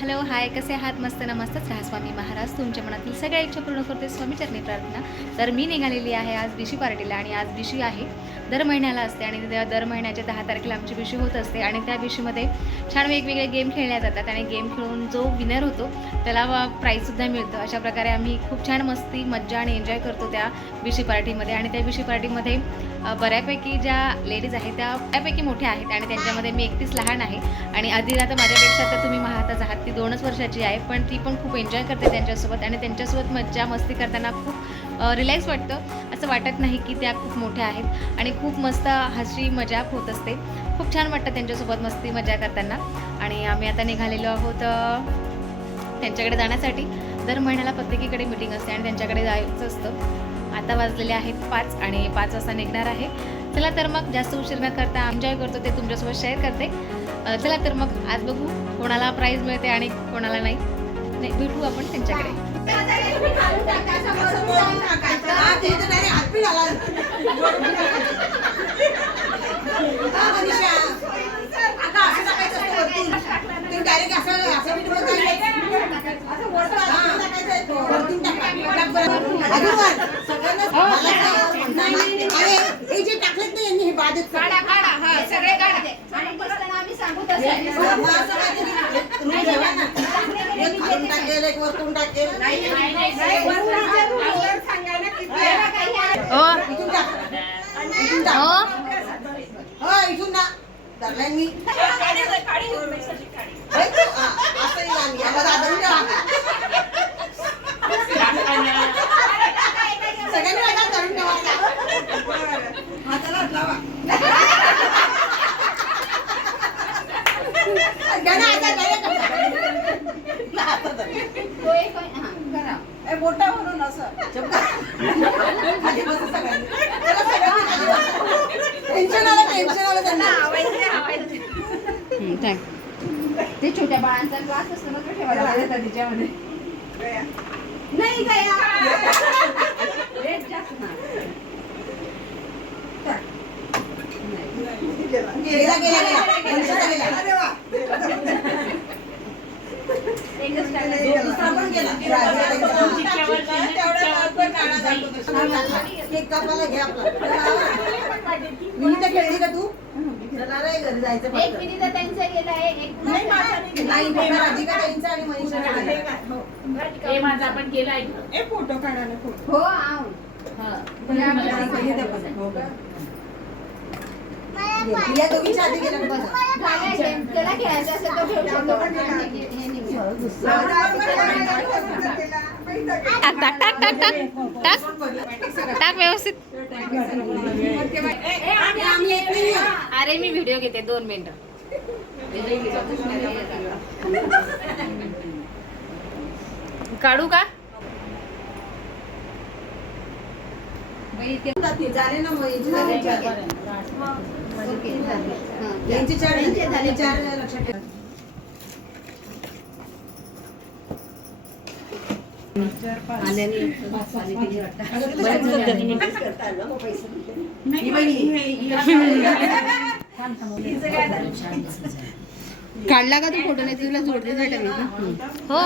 Hello hi कसे आहात? मस्त नमस्तच राहा स्वामी महाराज. तुमच्या मनातील सगळ्या इच्छा पूर्ण करते. स्वामी चरणी प्रार्थना. तर मी निघालेली आहे आज बिशी पार्टीला आणि आज बिशी आहे. दर महिन्याला असते आणि त्या दर महिन्याच्या दहा तारखेला आमची विशी होत असते आणि त्या विशीमध्ये छान वेगवेगळे गेम खेळल्या जातात आणि गेम खेळून जो विनर होतो त्याला प्राईजसुद्धा मिळतं. अशा प्रकारे आम्ही खूप छान मस्ती मज्जा आणि एन्जॉय करतो त्या विशी पार्टीमध्ये. आणि त्या विशी पार्टीमध्ये बऱ्यापैकी ज्या लेडीज आहेत त्या बऱ्यापैकी मोठ्या आहेत आणि त्यांच्यामध्ये मी एकटीच लहान आहे. आणि आधी आता माझ्यापेक्षा तर तुम्ही महातच आहात. ती दोनच वर्षाची आहे पण ती पण खूप एन्जॉय करते त्यांच्यासोबत आणि त्यांच्यासोबत मज्जा मस्ती करताना खूप रिलॅक्स वाटतं. असं वाटत नाही की त्या खूप मोठ्या आहेत. आणि खूप मस्त हसी मजाक होत असते. खूप छान वाटतं त्यांच्यासोबत मस्ती मजा करताना. आणि आम्ही आता निघालेलो आहोत त्यांच्याकडे जाण्यासाठी. दर महिन्याला प्रत्येकीकडे मिटिंग असते आणि त्यांच्याकडे जायचं असतं. आता वाजलेले आहेत पाच आणि पाच वाजता निघणार आहे. चला तर मग जास्त उशीर न करता एन्जॉय करतो ते तुमच्यासोबत शेअर करते. चला तर मग आज बघू कोणाला प्राईज मिळते आणि कोणाला नाही. नाही भेटू आपण त्यांच्याकडे. हे हा सगळे काढा हो इथून ना धरलाय मी. ए, बोटावरून असं. टेन्शन आलं टेन्शन आलं त्यांना. ते छोट्या बाळांचा क्लास असतो ना तो ठेवायला लागला तिच्यामध्ये. नाही गया. रेट जास्त. गेला गेला गेला. पण गेला केक कापायला घे आपला. विनीता खेळली का तू? घरी जायचं एक. विनिता त्यांचा गेला आहे एक नाही राधिका ताईंचा आणि मनीषा ताईंचा. हे. माझा आपण केलाय हो आव. या बघा. झालाय game. त्याला खेळायचं असेल तर खेळू शकतो. हे. टाक टाक टाक टाक टाक. टाक. टाक व्यवस्थित. अरे मी व्हिडिओ घेते. दोन मिनिटं. काढू का? झाले ना मग यांची चार. यांची चार लक्षात काढला का तू फोटो? नाही तुला जोडले हो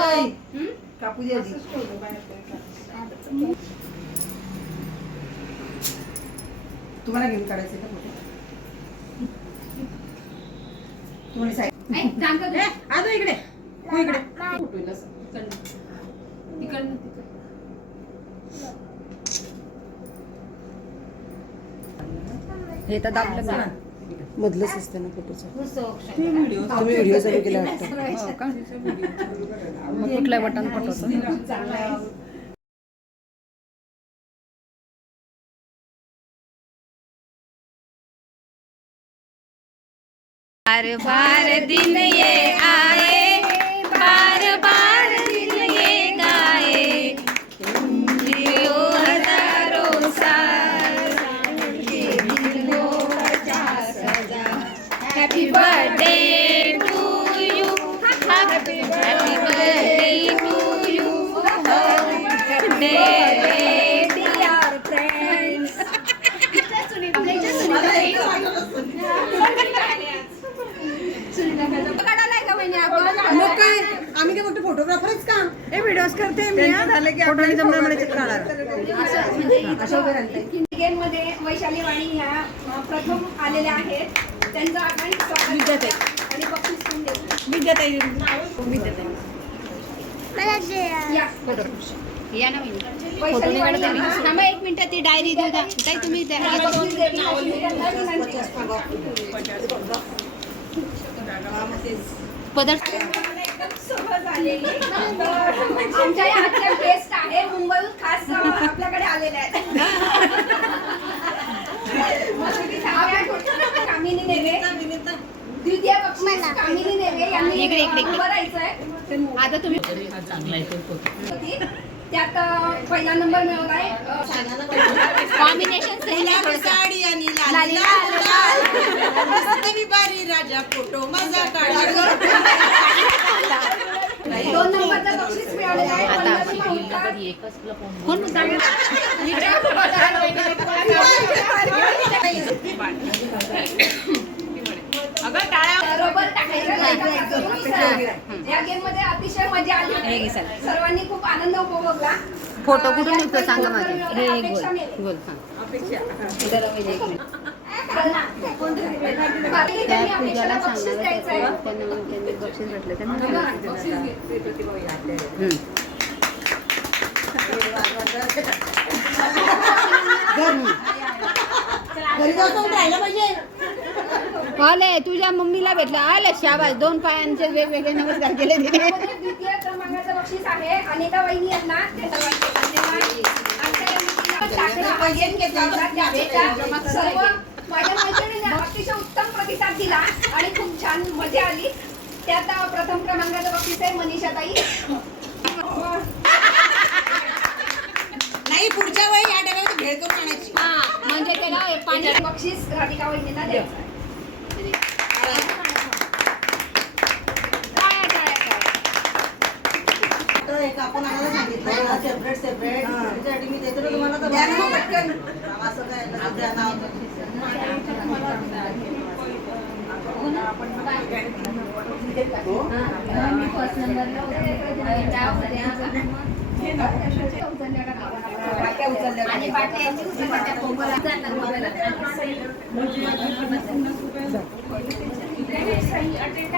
कापू दे आधी. तुम्हाला घेऊन काढायचे का फोटो? तुम्हाला साईड ए, आजो इकडे. हो इकडे हे तर दाबलं मधलंच असतं ना फोटोचं. तुम्ही व्हिडिओ चालू केला वाटतं हो का? मग कुठलं बटन पटवतो? बार बार दिन ये आए आम्ही काय फक्त फोटोग्राफरच का? हे व्हिडिओज करते मी झालं की फोटो जमणार मला चित्र गेममध्ये वैशाली वाणी ह्या अ, प्रथम आलेल्या आहेत. त्यांचं आपण स्वागत करूया आणि बक्षीस पण देऊ या. या ना वहिनी. वैशाली वाणी यांना थांबा एक मिनिट ती डायरी देऊ द्या. ताई तुम्ही त्या बक्षीस देतील अशी मी त्यांना विनंती करते. पदार्थ आलेली. आमच्या या आजच्या गेस्ट आहे मुंबईहून खास अ, आपल्याकडे आलेले आहेत. कामिनी नेवे. द्वितीय बक्षीस कामिनी नेवे यांनी इकडे, इकडे, आता तुम्ही. त्यात पहिला नंबर मिळवलाय कॉम्बिनेशन साडी आणि लाल लाली राजा फोटो माझा काढला दोन नंबरचं बक्षीस मिळालेलं आहे. पंधराशे माऊलीला. कोण मुद्दा रबर टाकायचं या गेममध्ये अतिशय मजा आली. सर्वांनी खूप आनंद उपभोगला. फोटो कुठून सांगा माझे. हे गोल. गोल त्या पूजाला सांगणार त्यांनी बक्षीस भेटलं त्यांना आले तुझ्या मम्मीला भेटलं. आले शाबास. दोन पायांचे वेगवेगळे नमस्कार केले तिने. द्वितीय क्रमांकाचं बक्षीस आहे. अनिता वहिनी यांना ते सर्व माझ्या मैत्रिणींनी अतिशय उत्तम प्रतिसाद दिला आणि खूप छान मजा आली. त्यात प्रथम क्रमांकाचं बक्षीस आहे मनीषाताई. नाही पुढच्या वेळी या डब्यात भेळ करून आणायची. हा म्हणजे त्याला बक्षीस राधिका वहिनींना द्यायचं आहे. टाळ्या, टाळ्या, टाळ्या. तर एक आपण आणायला सांगितलं सेपरेट सेपरेट त्याच्यासाठी मी देतो. ना तुम्हाला तर असं काय.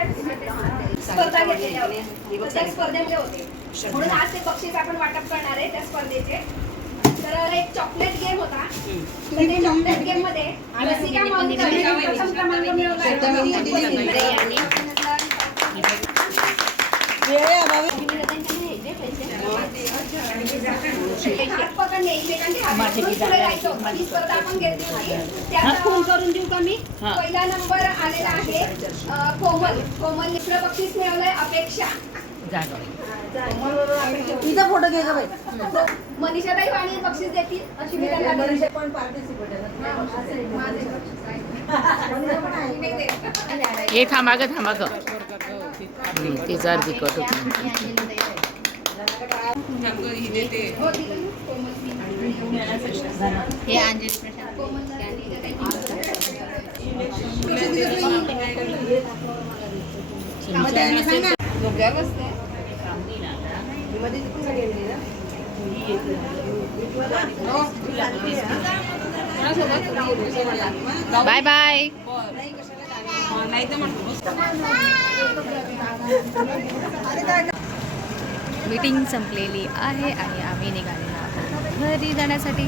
स्पर्धा घेतलेल्या होत्या. त्या स्पर्धेतले होते. म्हणून आज ते बक्षीस आपण वाटप करणार आहे त्या स्पर्धेचे. तर एक चॉकलेट गेम होता. तर ते चॉकलेट गेममध्ये रसिका माऊलीने प्रथम क्रमांक वेळ आहे बाबा. हात पकडणे एकमेकांचे हात पकडून पुढे जायचं होतं. ही स्पर्धा आपण घेतली होती त्यात फोन करून देऊ का मी पहिला नंबर आलेला आहे अ, कोमल. कोमल दुसरं बक्षीस मिळवलंय अपेक्षा. इथं फोटो घे गं बाई. मनीषाताई वाणी बक्षीस देतील अशी मी त्यांना विनंती पण पार्टिसिपेट हे थांबा ग थांबा ग. तिचा अर्धी कट होती. हो, दिलं बाय बाय. मीटिंग संपलेली आहे आणि आम्ही निघालेलो आहोत. घरी जाण्यासाठी.